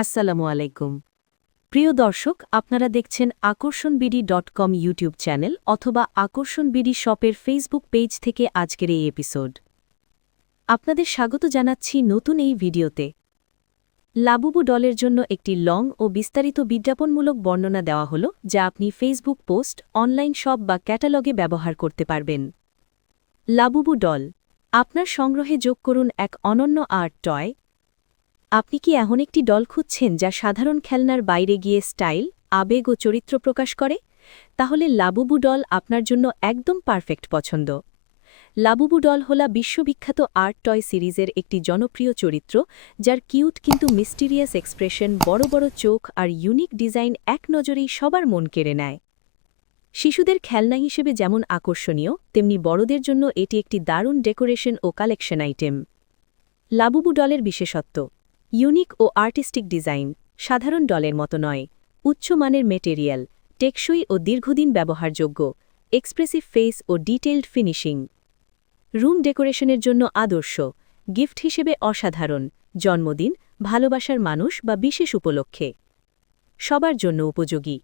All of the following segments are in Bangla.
আসসালামু আলাইকুম। প্রিয় দর্শক, আপনারা দেখছেন আকর্ষণবিডি.com ইউটিউব চ্যানেল অথবা আকর্ষণবিডি শপের ফেসবুক পেজ থেকে আজকের এই এপিসোড। আপনাদের স্বাগত জানাচ্ছি নতুন এই ভিডিওতে। লাবুবু ডলের জন্য একটি লং ও বিস্তারিত বিজ্ঞাপনমূলক বর্ণনা দেওয়া হল, যা আপনি ফেসবুক পোস্ট, অনলাইন শপ বা ক্যাটালগে ব্যবহার করতে পারবেন। লাবুবু ডল, আপনার সংগ্রহে যোগ করুন এক অনন্য আর্ট টয়। আপনি কি এমন একটি ডল খুঁজছেন যা সাধারণ খেলনার বাইরে গিয়ে স্টাইল, আবেগ ও চরিত্র প্রকাশ করে? তাহলে লাবুবু ডল আপনার জন্য একদম পারফেক্ট পছন্দ। লাবুবু ডল হল বিশ্ববিখ্যাত আর্ট টয় সিরিজের একটি জনপ্রিয় চরিত্র, যার কিউট কিন্তু মিস্টিরিয়াস এক্সপ্রেশন, বড় বড় চোখ আর ইউনিক ডিজাইন এক নজরেই সবার মন কেড়ে নেয়। শিশুদের খেলনা হিসেবে যেমন আকর্ষণীয়, তেমনি বড়দের জন্য এটি একটি দারুণ ডেকোরেশন ও কালেকশন আইটেম। লাবুবু ডলের বিশেষত্ব: ইউনিক ও আর্টিস্টিক ডিজাইন, সাধারণ ডলের মতো নয়, উচ্চমানের মেটেরিয়াল, টেকসই ও দীর্ঘদিন ব্যবহারযোগ্য, এক্সপ্রেসিভ ফেস ও ডিটেইলড ফিনিশিং। রুম ডেকোরেশনের জন্য আদর্শ, গিফট হিসেবে অসাধারণ, জন্মদিন, ভালোবাসার মানুষ বা বিশেষ উপলক্ষে। সবার জন্য উপযোগী,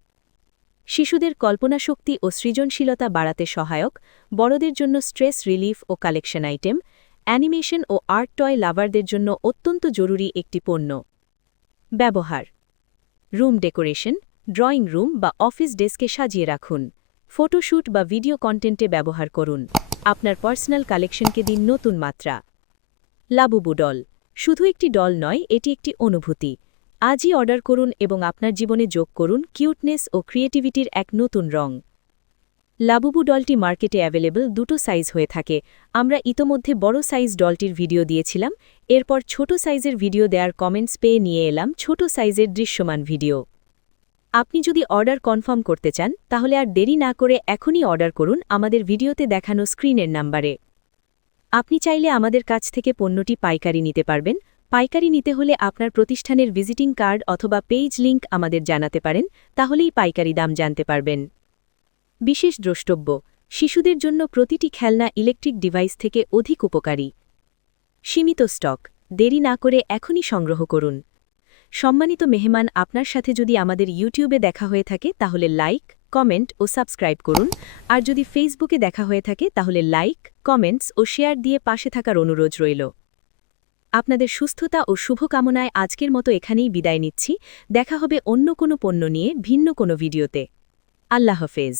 শিশুদের কল্পনাশক্তি ও সৃজনশীলতা বাড়াতে সহায়ক, বড়দের জন্য স্ট্রেস রিলিফ ও কালেকশন আইটেম, অ্যানিমেশন ও আর্ট টয় লাভারদের জন্য অত্যন্ত জরুরি একটি পণ্য। ব্যবহার: রুম ডেকোরেশন, ড্রয়িং রুম বা অফিস ডেস্কে সাজিয়ে রাখুন। ফটোশ্যুট বা ভিডিও কন্টেন্টে ব্যবহার করুন। আপনার পার্সোনাল কালেকশনকে দিন নতুন মাত্রা। লাবুবু ডল শুধু একটি ডল নয়, এটি একটি অনুভূতি। আজই অর্ডার করুন এবং আপনার জীবনে যোগ করুন কিউটনেস ও ক্রিয়েটিভিটির এক নতুন রং। লাবুবু ডলটি মার্কেটে অ্যাভেলেবল দুটো সাইজ হয়ে থাকে। আমরা ইতোমধ্যে বড় সাইজ ডলটির ভিডিও দিয়েছিলাম, এরপর ছোট সাইজের ভিডিও দেওয়ার কমেন্টস পেয়ে নিয়ে এলাম ছোট সাইজের দৃশ্যমান ভিডিও। আপনি যদি অর্ডার কনফার্ম করতে চান, তাহলে আর দেরি না করে এখনই অর্ডার করুন আমাদের ভিডিওতে দেখানো স্ক্রিনের নাম্বারে। আপনি চাইলে আমাদের কাছ থেকে পণ্যটি পাইকারি নিতে পারবেন। পাইকারি নিতে হলে আপনার প্রতিষ্ঠানের ভিজিটিং কার্ড অথবা পেজ লিংক আমাদের জানাতে পারেন, তাহলেই পাইকারি দাম জানতে পারবেন। বিশেষ দ্রষ্টব্য: শিশুদের জন্য প্রতিটি খেলনা ইলেকট্রিক ডিভাইস থেকে অধিক উপকারী। সীমিত স্টক, দেরি না করে এখনই সংগ্রহ করুন। সম্মানিত মেহমান, আপনার সাথে যদি আমাদের ইউটিউবে দেখা হয়ে থাকে তাহলে লাইক, কমেন্ট ও সাবস্ক্রাইব করুন, আর যদি ফেসবুকে দেখা হয়ে থাকে তাহলে লাইক, কমেন্টস ও শেয়ার দিয়ে পাশে থাকার অনুরোধ রইল। আপনাদের সুস্থতা ও শুভকামনায় আজকের মতো এখানেই বিদায় নিচ্ছি। দেখা হবে অন্য কোনো পণ্য নিয়ে ভিন্ন কোনো ভিডিওতে। আল্লাহ হাফেজ।